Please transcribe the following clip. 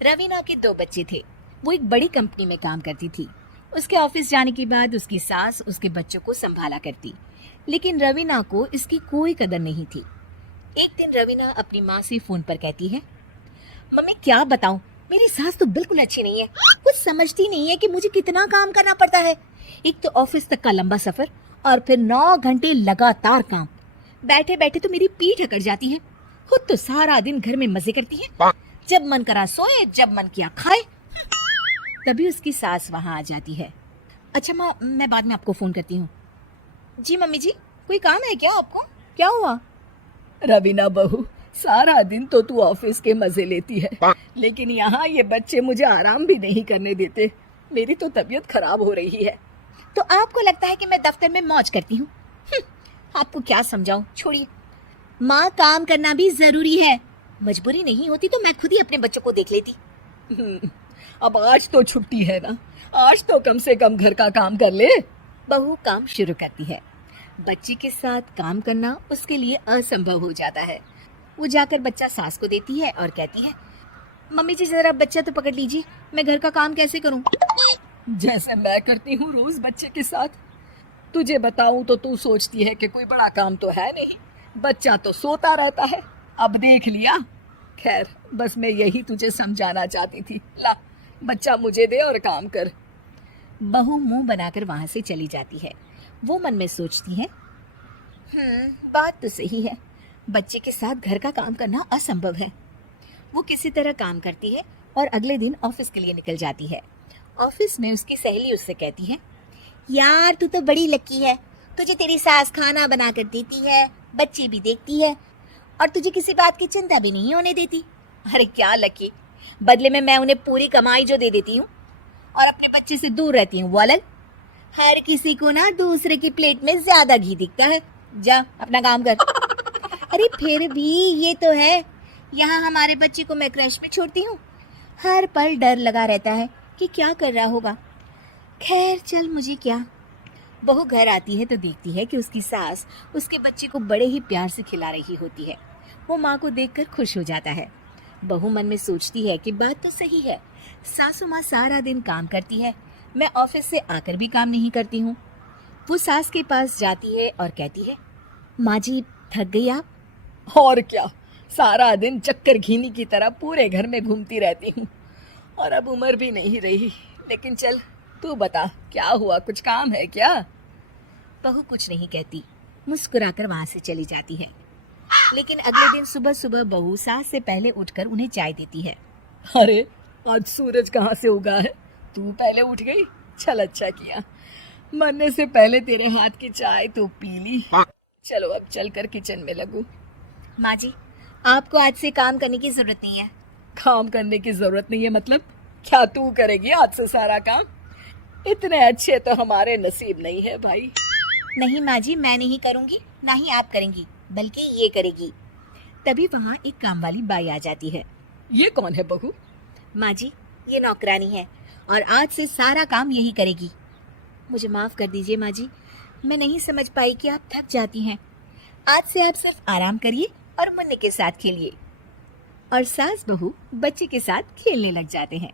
रवीना के दो बच्चे थे। वो एक बड़ी कंपनी में काम करती थी। उसके ऑफिस जाने के बाद उसकी सास उसके बच्चों को संभाला करती, लेकिन रवीना को इसकी कोई कदर नहीं थी। एक दिन रवीना अपनी माँ से फोन पर कहती है, मम्मी क्या बताऊं, मेरी सास तो बिल्कुल अच्छी नहीं है। कुछ समझती नहीं है कि मुझे कितना काम करना पड़ता है। एक तो ऑफिस तक का लंबा सफर और फिर 9 घंटे लगातार काम। बैठे बैठे तो मेरी पीठ अकड़ जाती है। खुद तो सारा दिन घर में मजे करती है, जब मन करा सोए, जब मन किया खाए। तभी उसकी सास वहां आ जाती है। अच्छा माँ, मैं बाद में आपको फोन करती हूँ। जी मम्मी जी, कोई काम है क्या आपको? क्या हुआ? रवीना बहू, सारा दिन तो तू ऑफिस के मजे लेती है, लेकिन यहाँ ये बच्चे मुझे आराम भी नहीं करने देते। मेरी तो तबीयत खराब हो रही है। तो आपको लगता है कि मैं दफ्तर में मौज करती हूँ? आपको क्या समझाऊं, छोड़िए। माँ, काम करना भी जरूरी है। मजबूरी नहीं होती तो मैं खुद ही अपने बच्चों को देख लेती। अब आज तो छुट्टी है ना, आज तो कम से कम घर का काम कर ले। बहू काम शुरू करती है। बच्चे के साथ काम करना उसके लिए असंभव हो जाता है। वो जाकर बच्चा सास को देती है और कहती है, मम्मी जी जरा बच्चा तो पकड़ लीजिए, मैं घर का काम कैसे करूं? जैसे मैं करती हूँ रोज बच्चे के साथ। तुझे बताऊं तो तू सोचती है कि कोई बड़ा काम तो है नहीं, बच्चा तो सोता रहता है। अब देख लिया। खैर, बस मैं यही तुझे समझाना चाहती थी। ला, बच्चा मुझे दे और काम कर। बहू मुंह बनाकर वहां से चली जाती है। वो मन में सोचती है, बात तो सही है, बच्चे के साथ घर का काम करना असंभव है। वो किसी तरह काम करती है और अगले दिन ऑफिस के लिए निकल जाती है। ऑफिस में उसकी सहेली उससे कहती है, यार तू तो बड़ी लकी है, तुझे तेरी सास खाना बना कर देती है, बच्चे भी देखती है और तुझे किसी बात की चिंता भी नहीं होने देती। अरे क्या लकी, बदले में मैं उन्हें पूरी कमाई जो दे देती हूँ और अपने बच्चे से दूर रहती हूँ, वो अलग। हर किसी को ना दूसरे की प्लेट में ज्यादा घी दिखता है। जा अपना काम कर। अरे फिर भी ये तो है, यहाँ हमारे बच्चे को मैं क्रश में छोड़ती हूँ, हर पल डर लगा रहता है कि क्या कर रहा होगा। खैर चल, मुझे क्या। बहू घर आती है तो देखती है कि उसकी सास उसके बच्चे को बड़े ही प्यार से खिला रही होती है। वो माँ को देखकर खुश हो जाता है। बहू मन में सोचती है कि बात तो सही है, सासू माँ सारा दिन काम करती है, मैं ऑफिस से आकर भी काम नहीं करती हूँ। वो सास के पास जाती है और कहती है, माँ जी थक गई आप? और क्या, सारा दिन चक्कर घीनी की तरह पूरे घर में घूमती रहती हूँ और अब उम्र भी नहीं रही। लेकिन चल तू बता, क्या हुआ, कुछ काम है क्या? बहू कुछ नहीं कहती, मुस्कुराकर वहां से चली जाती है। लेकिन अगले दिन सुबह सुबह बहू सास से पहले उठकर उन्हें चाय देती है। अरे आज सूरज कहाँ से उगा है, तू पहले उठ गई। चल अच्छा किया, मरने से पहले तेरे हाथ की चाय तो पी ली। चलो अब चलकर किचन में लगूं। माँ जी, आपको आज से काम करने की जरूरत नहीं है। काम करने की जरूरत नहीं है मतलब? क्या तू करेगी आज से सारा काम? इतने अच्छे तो हमारे नसीब नहीं है भाई। नहीं माँ जी, मैं नहीं करूँगी, ना ही आप करेंगी, बल्कि ये करेगी। तभी वहाँ एक काम वाली बाई आ जाती है। ये कौन है बहू? माँ जी, ये नौकरानी है और आज से सारा काम यही करेगी। मुझे माफ कर दीजिए माँ जी, मैं नहीं समझ पाई कि आप थक जाती हैं। आज से आप सिर्फ आराम करिए और मुन्ने के साथ खेलिए। और सास बहू बच्चे के साथ खेलने लग जाते हैं।